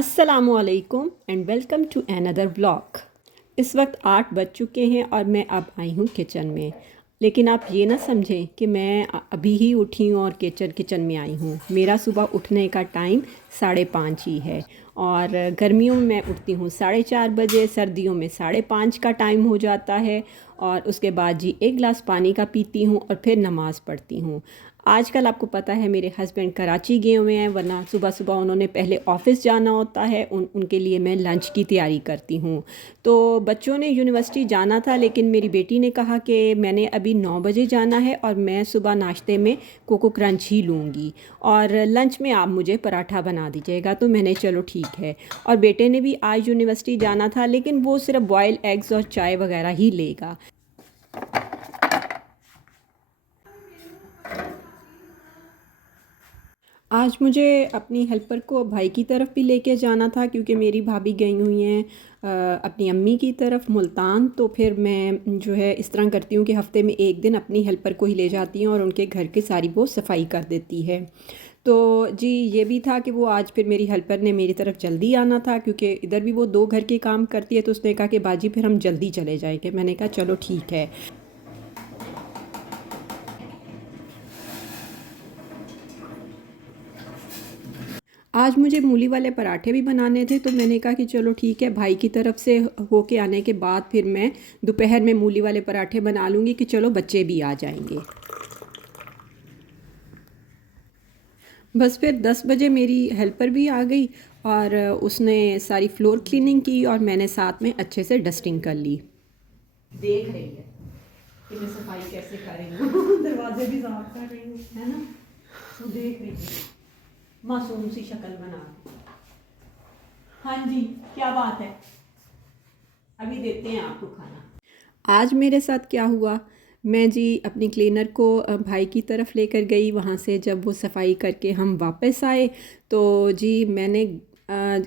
अस्सलामुअलैकुम and welcome to another vlog. इस वक्त 8 बज चुके हैं और मैं अब आई हूँ किचन में। लेकिन आप ये ना समझें कि मैं अभी ही उठी हूँ और किचन में आई हूँ। मेरा सुबह उठने का टाइम 5:30 ही है और गर्मियों में मैं उठती हूँ 4:30 बजे, सर्दियों में 5:30 का टाइम हो जाता है। और उसके बाद जी एक गिलास पानी का पीती हूँ और फिर नमाज़ पढ़ती हूँ। आजकल आपको पता है मेरे हस्बैंड कराची गए हुए हैं, वरना सुबह सुबह उन्होंने पहले ऑफ़िस जाना होता है। उनके लिए मैं लंच की तैयारी करती हूँ। तो बच्चों ने यूनिवर्सिटी जाना था, लेकिन मेरी बेटी ने कहा कि मैंने अभी 9 बजे जाना है और मैं सुबह नाश्ते में कोको क्रंच ही लूँगी और लंच में आप मुझे पराठा बना दीजिएगा। तो मैंने चलो ठीक है। और बेटे ने भी आज यूनिवर्सिटी जाना था, लेकिन वो सिर्फ बॉयल एग्स और चाय वगैरह ही लेगा। आज मुझे अपनी हेल्पर को भाई की तरफ भी लेके जाना था, क्योंकि मेरी भाभी गई हुई हैं अपनी अम्मी की तरफ मुल्तान। तो फिर मैं जो है इस तरह करती हूँ कि हफ़्ते में एक दिन अपनी हेल्पर को ही ले जाती हूँ और उनके घर की सारी वो सफाई कर देती है। तो जी ये भी था कि वो आज फिर मेरी हेल्पर ने मेरी तरफ जल्दी आना था, क्योंकि इधर भी वो 2 घर के काम करती है। तो उसने कहा कि बाजी फिर हम जल्दी चले जाएंगे। मैंने कहा चलो ठीक है। आज मुझे मूली वाले पराठे भी बनाने थे, तो मैंने कहा कि चलो ठीक है, भाई की तरफ से होके आने के बाद फिर मैं दोपहर में मूली वाले पराठे बना लूँगी कि चलो बच्चे भी आ जाएंगे। बस फिर 10 बजे मेरी हेल्पर भी आ गई और उसने सारी फ्लोर क्लीनिंग की और मैंने साथ में अच्छे से डस्टिंग कर ली। देख रही है कि मैं सफाई कैसे कर रही हूँ दरवाजे भी साफ कर रही हूँ, है ना। तो देख रही हूँ मासूम सी शक्ल बना के। हाँ जी, क्या बात है, अभी देते हैं आपको खाना। आज मेरे साथ क्या हुआ, मैं जी अपनी क्लीनर को भाई की तरफ लेकर गई। वहाँ से जब वो सफाई करके हम वापस आए तो जी मैंने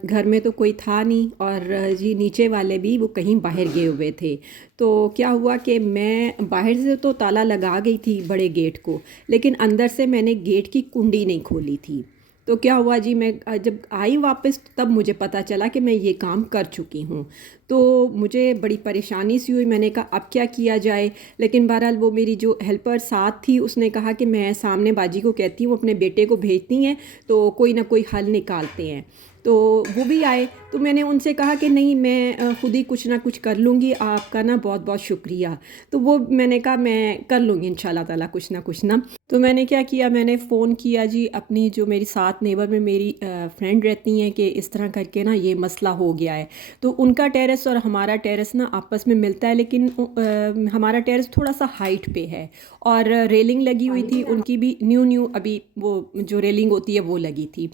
घर में तो कोई था नहीं और जी नीचे वाले भी वो कहीं बाहर गए हुए थे। तो क्या हुआ कि मैं बाहर से तो ताला लगा गई थी बड़े गेट को, लेकिन अंदर से मैंने गेट की कुंडी नहीं खोली थी। तो क्या हुआ जी, मैं जब आई वापस तब मुझे पता चला कि मैं ये काम कर चुकी हूँ। तो मुझे बड़ी परेशानी सी हुई। मैंने कहा अब क्या किया जाए, लेकिन बहरहाल वो मेरी जो हेल्पर साथ थी उसने कहा कि मैं सामने बाजी को कहती हूँ अपने बेटे को भेजती हैं तो कोई ना कोई हल निकालते हैं। तो वो भी आए, तो मैंने उनसे कहा कि नहीं मैं ख़ुद ही कुछ ना कुछ कर लूँगी, आपका ना बहुत बहुत शुक्रिया। तो वो मैंने कहा मैं कर लूँगी इंशाल्लाह ताला कुछ ना कुछ ना। तो मैंने क्या किया, मैंने फ़ोन किया जी अपनी जो मेरी साथ नेबर में मेरी फ्रेंड रहती हैं कि इस तरह करके ना ये मसला हो गया है। तो उनका टेरेस और हमारा टेरेस ना आपस में मिलता है, लेकिन हमारा टेरेस थोड़ा सा हाइट पे है और रेलिंग लगी हुई थी। उनकी भी न्यू न्यू अभी वो जो रेलिंग होती है वो लगी थी।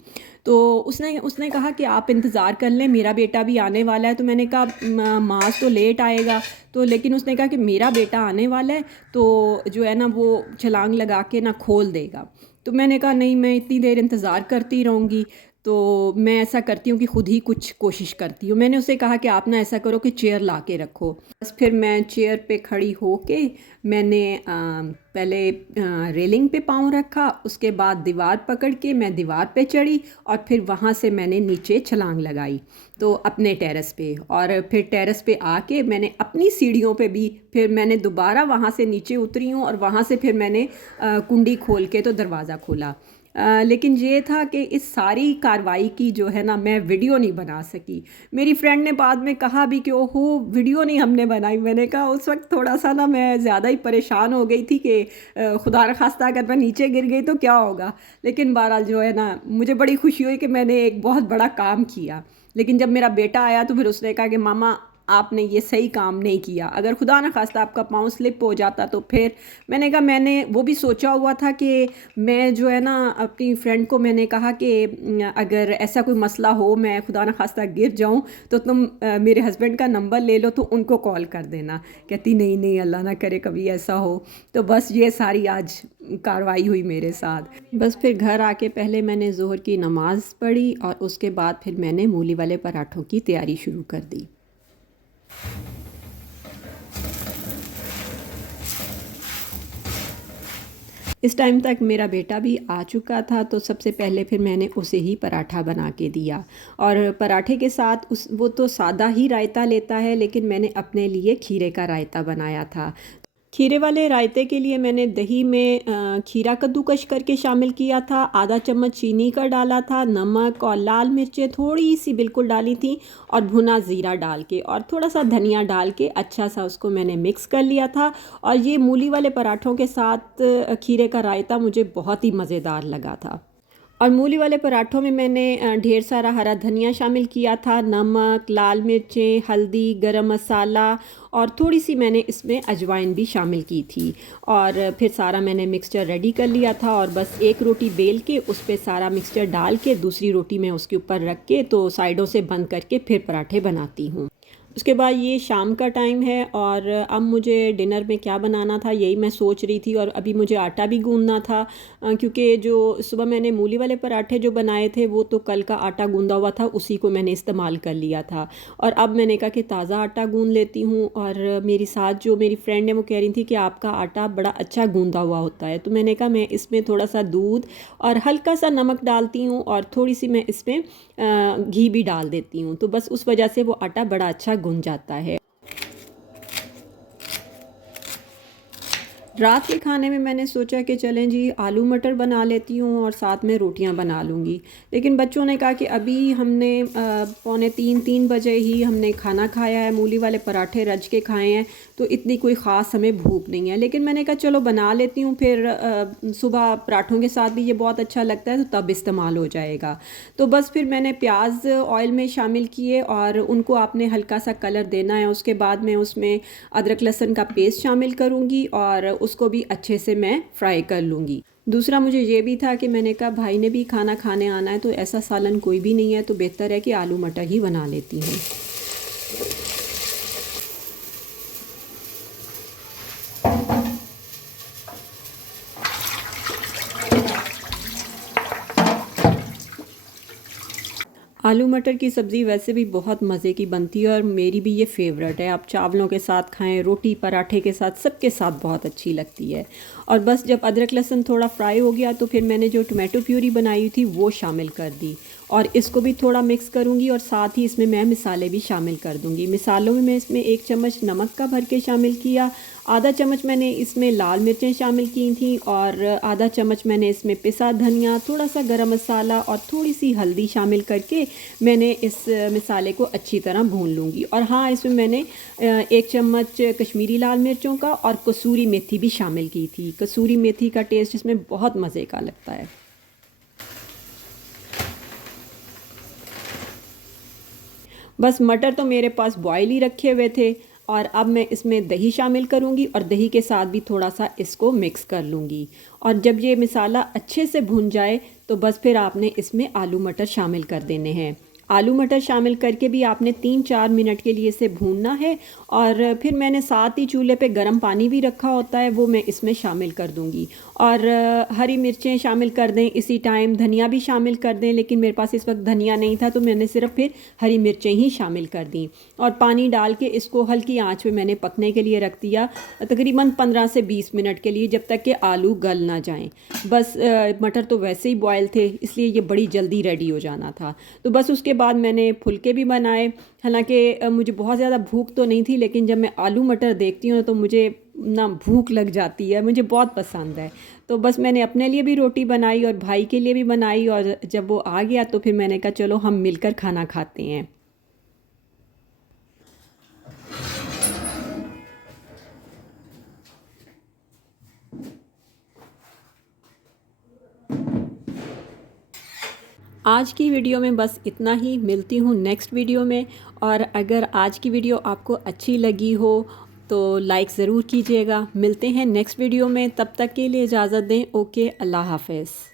तो उसने उसने कहा कि आप इंतज़ार कर लें, मेरा बेटा भी आने वाला है। तो मैंने कहा मास तो लेट आएगा, तो लेकिन उसने कहा कि मेरा बेटा आने वाला है तो जो है ना वो छलांग लगा के ना खोल देगा। तो मैंने कहा नहीं, मैं इतनी देर इंतज़ार करती रहूँगी। तो मैं ऐसा करती हूँ कि ख़ुद ही कुछ कोशिश करती हूँ। मैंने उसे कहा कि आप ना ऐसा करो कि चेयर ला के रखो। बस फिर मैं चेयर पे खड़ी हो के मैंने पहले रेलिंग पे पाँव रखा, उसके बाद दीवार पकड़ के मैं दीवार पे चढ़ी और फिर वहाँ से मैंने नीचे छलांग लगाई तो अपने टेरेस पे। और फिर टेरेस पे आके मैंने अपनी सीढ़ियों पे भी फिर मैंने दोबारा वहाँ से नीचे उतरी हूँ और वहाँ से फिर मैंने कुंडी खोल के तो दरवाज़ा खोला। लेकिन ये था कि इस सारी कार्रवाई की जो है ना मैं वीडियो नहीं बना सकी। मेरी फ्रेंड ने बाद में कहा भी कि ओहो वीडियो नहीं हमने बनाई। मैंने कहा उस वक्त थोड़ा सा ना मैं ज़्यादा ही परेशान हो गई थी कि खुदा न खास्ता अगर मैं नीचे गिर गई तो क्या होगा। लेकिन बहरहाल जो है ना मुझे बड़ी खुशी हुई कि मैंने एक बहुत बड़ा काम किया। लेकिन जब मेरा बेटा आया तो फिर उसने कहा कि मामा आपने ये सही काम नहीं किया, अगर खुदा न खास्ता आपका पाँव स्लिप हो जाता तो फिर। मैंने कहा मैंने वो भी सोचा हुआ था कि मैं जो है ना अपनी फ्रेंड को मैंने कहा कि अगर ऐसा कोई मसला हो, मैं खुदा न खास्ता गिर जाऊं तो तुम मेरे हस्बैंड का नंबर ले लो तो उनको कॉल कर देना। कहती नहीं नहीं अल्लाह ना करे कभी ऐसा हो। तो बस ये सारी आज कार्रवाई हुई मेरे साथ। बस फिर घर आके पहले मैंने ज़ोहर की नमाज़ पढ़ी और उसके बाद फिर मैंने मूली वाले पराठों की तैयारी शुरू कर दी। इस टाइम तक मेरा बेटा भी आ चुका था, तो सबसे पहले फिर मैंने उसे ही पराठा बना के दिया। और पराठे के साथ वो तो सादा ही रायता लेता है, लेकिन मैंने अपने लिए खीरे का रायता बनाया था। खीरे वाले रायते के लिए मैंने दही में खीरा कद्दूकश करके शामिल किया था, आधा चम्मच चीनी का डाला था, नमक और लाल मिर्चें थोड़ी सी बिल्कुल डाली थी, और भुना ज़ीरा डाल के और थोड़ा सा धनिया डाल के अच्छा सा उसको मैंने मिक्स कर लिया था। और ये मूली वाले पराठों के साथ खीरे का रायता मुझे बहुत ही मज़ेदार लगा था। और मूली वाले पराठों में मैंने ढेर सारा हरा धनिया शामिल किया था, नमक, लाल मिर्चें, हल्दी, गरम मसाला, और थोड़ी सी मैंने इसमें अजवाइन भी शामिल की थी। और फिर सारा मैंने मिक्सचर रेडी कर लिया था, और बस एक रोटी बेल के उस पर सारा मिक्सचर डाल के दूसरी रोटी मैं उसके ऊपर रख के तो साइडों से बंद करके फिर पराठे बनाती हूँ। उसके बाद ये शाम का टाइम है, और अब मुझे डिनर में क्या बनाना था यही मैं सोच रही थी। और अभी मुझे आटा भी गूंदना था, क्योंकि जो सुबह मैंने मूली वाले पराठे जो बनाए थे वो तो कल का आटा गूंदा हुआ था, उसी को मैंने इस्तेमाल कर लिया था। और अब मैंने कहा कि ताज़ा आटा गूंद लेती हूँ। और मेरी साथ जो मेरी फ्रेंड है वो कह रही थी कि आपका आटा बड़ा अच्छा गूंदा हुआ होता है, तो मैंने कहा मैं इसमें थोड़ा सा दूध और हल्का सा नमक डालती हूँ, और थोड़ी सी मैं इसमें घी भी डाल देती हूँ, तो बस उस वजह से वो आटा बड़ा अच्छा गुन जाता है। रात के खाने में मैंने सोचा कि चलें जी आलू मटर बना लेती हूँ और साथ में रोटियां बना लूँगी। लेकिन बच्चों ने कहा कि अभी हमने 2:45-3 बजे ही हमने खाना खाया है, मूली वाले पराठे रज के खाए हैं, तो इतनी कोई ख़ास हमें भूख नहीं है। लेकिन मैंने कहा चलो बना लेती हूँ, फिर सुबह पराठों के साथ भी ये बहुत अच्छा लगता है, तो तब इस्तेमाल हो जाएगा। तो बस फिर मैंने प्याज ऑयल में शामिल किए, और उनको आपने हल्का सा कलर देना है। उसके बाद मैं उसमें अदरक लहसुन का पेस्ट शामिल करूँगी, और उसको भी अच्छे से मैं फ्राई कर लूँगी। दूसरा मुझे ये भी था कि मैंने कहा भाई ने भी खाना खाने आना है, तो ऐसा सालन कोई भी नहीं है, तो बेहतर है कि आलू मटर ही बना लेती हूँ। आलू मटर की सब्ज़ी वैसे भी बहुत मज़े की बनती है, और मेरी भी ये फेवरेट है। आप चावलों के साथ खाएं, रोटी पराठे के साथ, सबके साथ बहुत अच्छी लगती है। और बस जब अदरक लहसुन थोड़ा फ्राई हो गया, तो फिर मैंने जो टमाटो प्यूरी बनाई थी वो शामिल कर दी, और इसको भी थोड़ा मिक्स करूँगी, और साथ ही इसमें मैं मिसाले भी शामिल कर दूँगी। मिसालों में मैं इसमें 1 चम्मच नमक का भर के शामिल किया, आधा चम्मच मैंने इसमें लाल मिर्चें शामिल की थी, और आधा चम्मच मैंने इसमें पिसा धनिया, थोड़ा सा गरम मसाला और थोड़ी सी हल्दी शामिल करके मैंने इस मसाले को अच्छी तरह भून लूँगी। और हाँ, इसमें मैंने 1 चम्मच कश्मीरी लाल मिर्चों का और कसूरी मेथी भी शामिल की थी। कसूरी मेथी का टेस्ट इसमें बहुत मज़े का लगता है। बस मटर तो मेरे पास बॉयल ही रखे हुए थे, और अब मैं इसमें दही शामिल करूंगी, और दही के साथ भी थोड़ा सा इसको मिक्स कर लूँगी। और जब ये मसाला अच्छे से भुन जाए, तो बस फिर आपने इसमें आलू मटर शामिल कर देने हैं। आलू मटर शामिल करके भी आपने 3-4 मिनट के लिए इसे भूनना है, और फिर मैंने साथ ही चूल्हे पे गर्म पानी भी रखा होता है, वो मैं इसमें शामिल कर दूंगी। और हरी मिर्चें शामिल कर दें इसी टाइम, धनिया भी शामिल कर दें, लेकिन मेरे पास इस वक्त धनिया नहीं था, तो मैंने सिर्फ फिर हरी मिर्चें ही शामिल कर दी। और पानी डाल के इसको हल्की आंच पे मैंने पकने के लिए रख दिया, तकरीबन 15 से 20 मिनट के लिए, जब तक कि आलू गल ना जाएं। बस मटर तो वैसे ही बॉयल थे, इसलिए ये बड़ी जल्दी रेडी हो जाना था। तो बस उसके बाद मैंने फुलके भी बनाए। हालांकि मुझे बहुत ज़्यादा भूख तो नहीं थी, लेकिन जब मैं आलू मटर देखती हूँ तो मुझे ना भूख लग जाती है, मुझे बहुत पसंद है। तो बस मैंने अपने लिए भी रोटी बनाई और भाई के लिए भी बनाई, और जब वो आ गया तो फिर मैंने कहा चलो हम मिलकर खाना खाते हैं। आज की वीडियो में बस इतना ही, मिलती हूँ नेक्स्ट वीडियो में। और अगर आज की वीडियो आपको अच्छी लगी हो तो लाइक ज़रूर कीजिएगा। मिलते हैं नेक्स्ट वीडियो में, तब तक के लिए इजाज़त दें। ओके, अल्लाह हाफ़िज़।